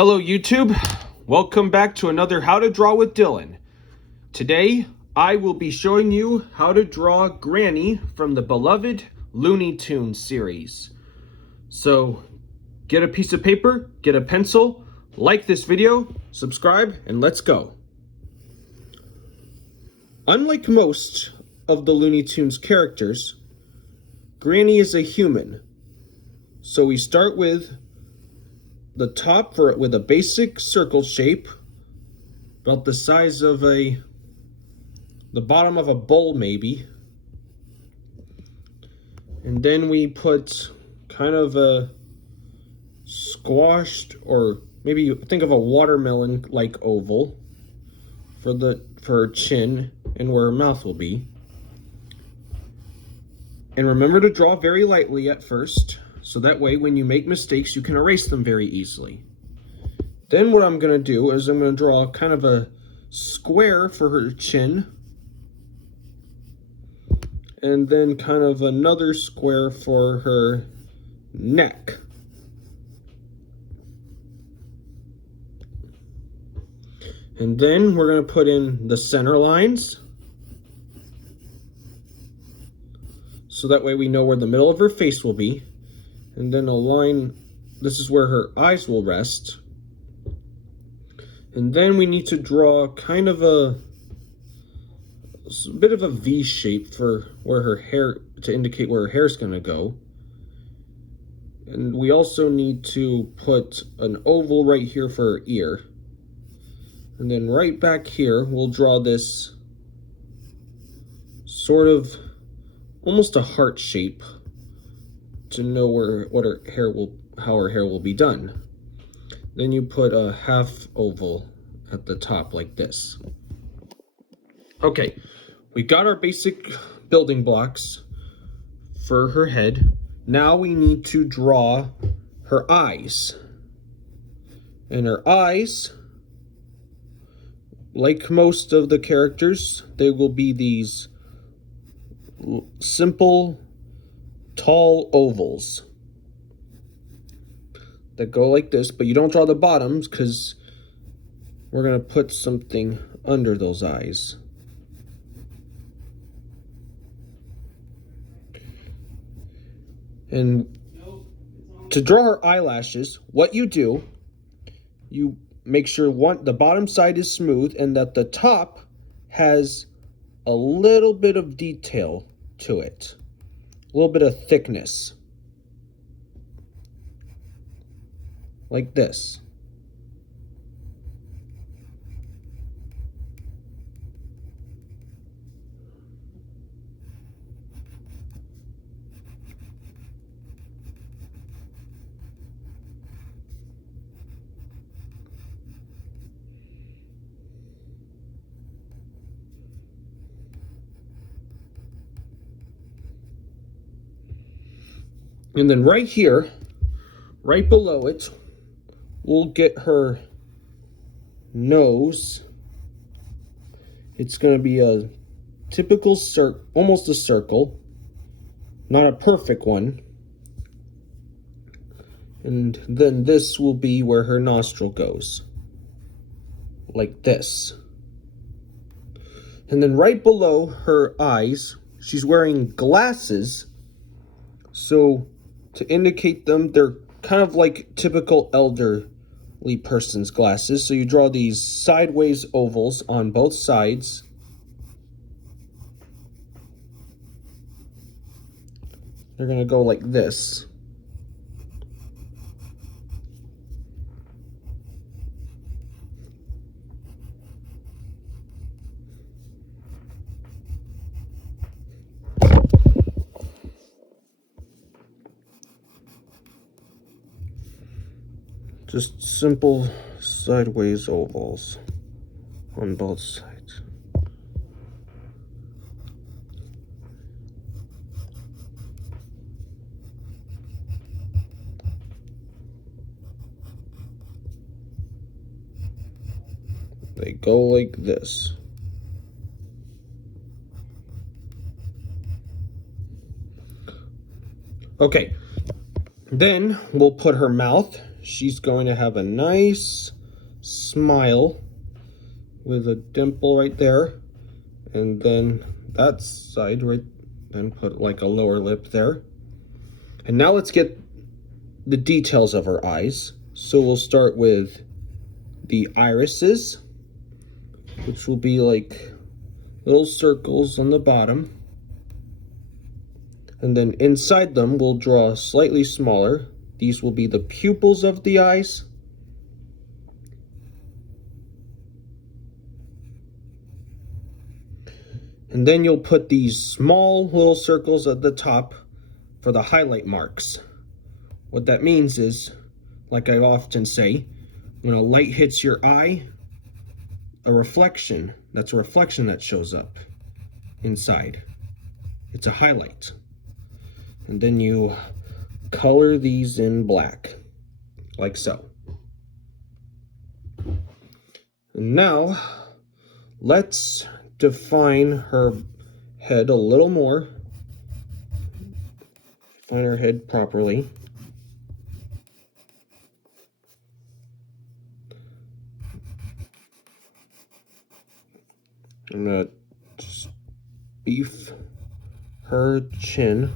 Hello YouTube, welcome back to another How to Draw with Dylan. Today I will be showing you how to draw Granny from the beloved Looney Tunes series. So get a piece of paper, get a pencil, like this video, subscribe, and let's go. Unlike most of the Looney Tunes characters, Granny is a human. So we start with the top with a basic circle shape, about the size of the bottom of a bowl maybe. And then we put kind of a squashed, or maybe think of a watermelon-like oval for her chin and where her mouth will be. And remember to draw very lightly at first, so that way when you make mistakes you can erase them very easily. Then what I'm going to do is I'm going to draw kind of a square for her chin, and then kind of another square for her neck. And then we're going to put in the center lines, so that way we know where the middle of her face will be. And then a line, this is where her eyes will rest. And then we need to draw kind of a bit of a V shape for where her hair, to indicate where her hair is going to go. And we also need to put an oval right here for her ear. And then right back here, we'll draw this sort of almost a heart shape to know how her hair will be done. Then you put a half oval at the top like this. Okay, we got our basic building blocks for her head. Now we need to draw her eyes. And her eyes, like most of the characters, they will be these simple, tall ovals that go like this, but you don't draw the bottoms because we're going to put something under those eyes. And to draw her eyelashes, what you do, you make sure the bottom side is smooth and that the top has a little bit of detail to it, a little bit of thickness, like this. And then right here, right below it, we'll get her nose. It's going to be a typical almost a circle, not a perfect one. And then this will be where her nostril goes, like this. And then right below her eyes, she's wearing glasses. So to indicate them, they're kind of like typical elderly person's glasses. So you draw these sideways ovals on both sides. They're going to go like this. Just simple sideways ovals on both sides. They go like this. Okay, then we'll put her mouth she's going to have a nice smile with a dimple right there, and then that side right, then put like a lower lip there. And now let's get the details of her eyes. So we'll start with the irises, which will be like little circles on the bottom. And then inside them, we'll draw slightly smaller. These will be the pupils of the eyes. And then you'll put these small little circles at the top for the highlight marks. What that means is, like I often say, when a light hits your eye, that's a reflection that shows up inside. It's a highlight. And then you color these in black, like so. And now, let's define her head a little more. Define her head properly. I'm gonna just beef her chin.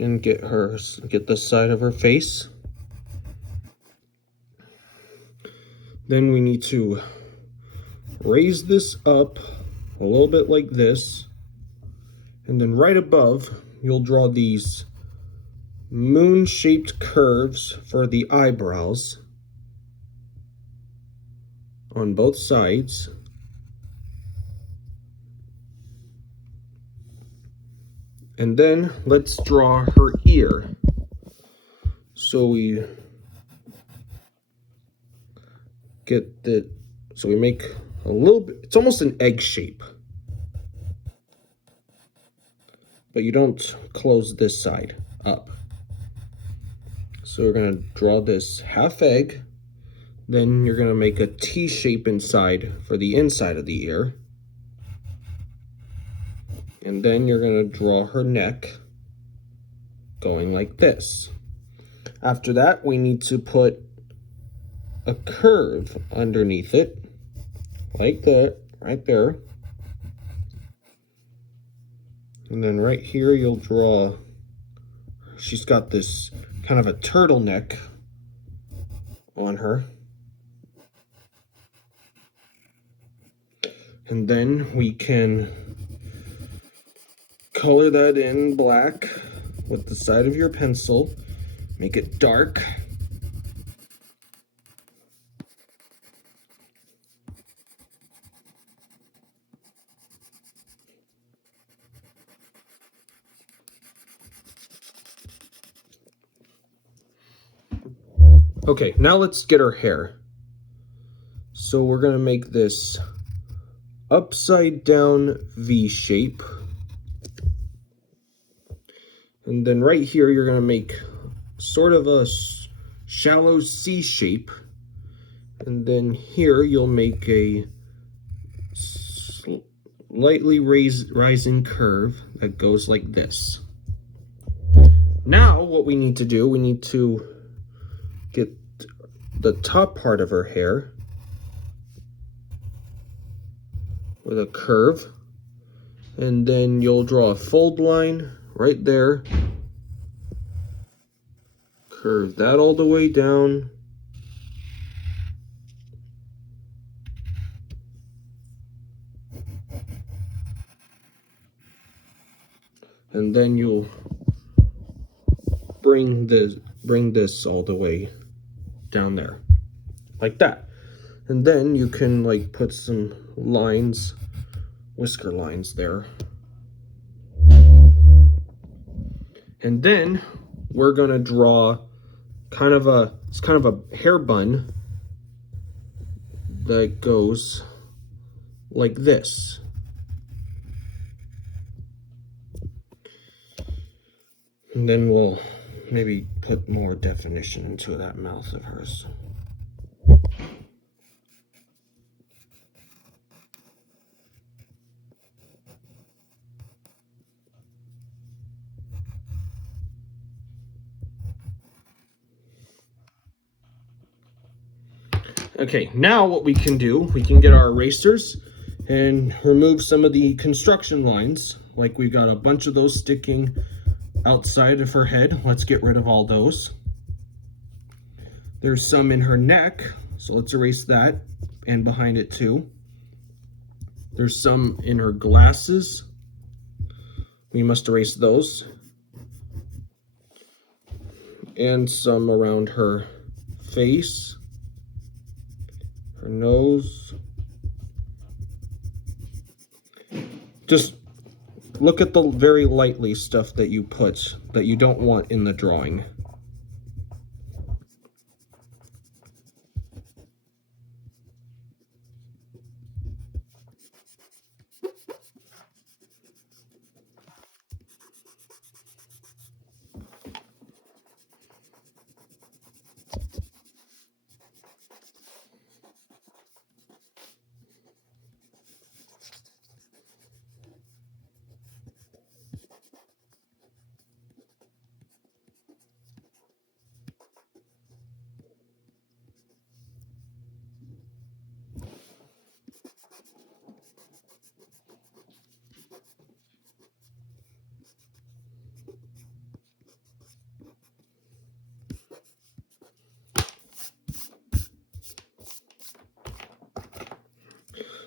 And get the side of her face. Then we need to raise this up a little bit like this. And then right above, you'll draw these moon-shaped curves for the eyebrows on both sides. And then let's draw her ear. So we make a little bit, it's almost an egg shape. But you don't close this side up. So we're gonna draw this half egg. Then you're gonna make a T shape inside for the inside of the ear. And then you're gonna draw her neck going like this. After that, we need to put a curve underneath it, like that, right there. And then right here, you'll draw, she's got this kind of a turtleneck on her. And then we can color that in black with the side of your pencil. Make it dark. Okay, now let's get her hair. So we're gonna make this upside down V shape. And then right here, you're gonna make sort of a shallow C shape. And then here, you'll make a slightly rising curve that goes like this. Now, what we need to do, we need to get the top part of her hair with a curve, and then you'll draw a fold line right there, curve that all the way down, and then you'll bring this all the way down there, like that. And then you can like put some lines, whisker lines there. And then we're gonna draw it's kind of a hair bun that goes like this. And then we'll maybe put more definition into that mouth of hers. Okay, now what we can do, we can get our erasers and remove some of the construction lines. Like we've got a bunch of those sticking outside of her head. Let's get rid of all those. There's some in her neck, so let's erase that, and behind it too. There's some in her glasses. We must erase those. And some around her face, her nose. Just look at the very lightly stuff that you put that you don't want in the drawing.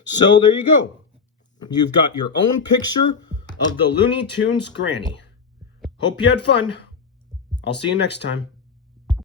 So there you go. You've got your own picture of the Looney Tunes Granny. Hope you had fun. I'll see you next time.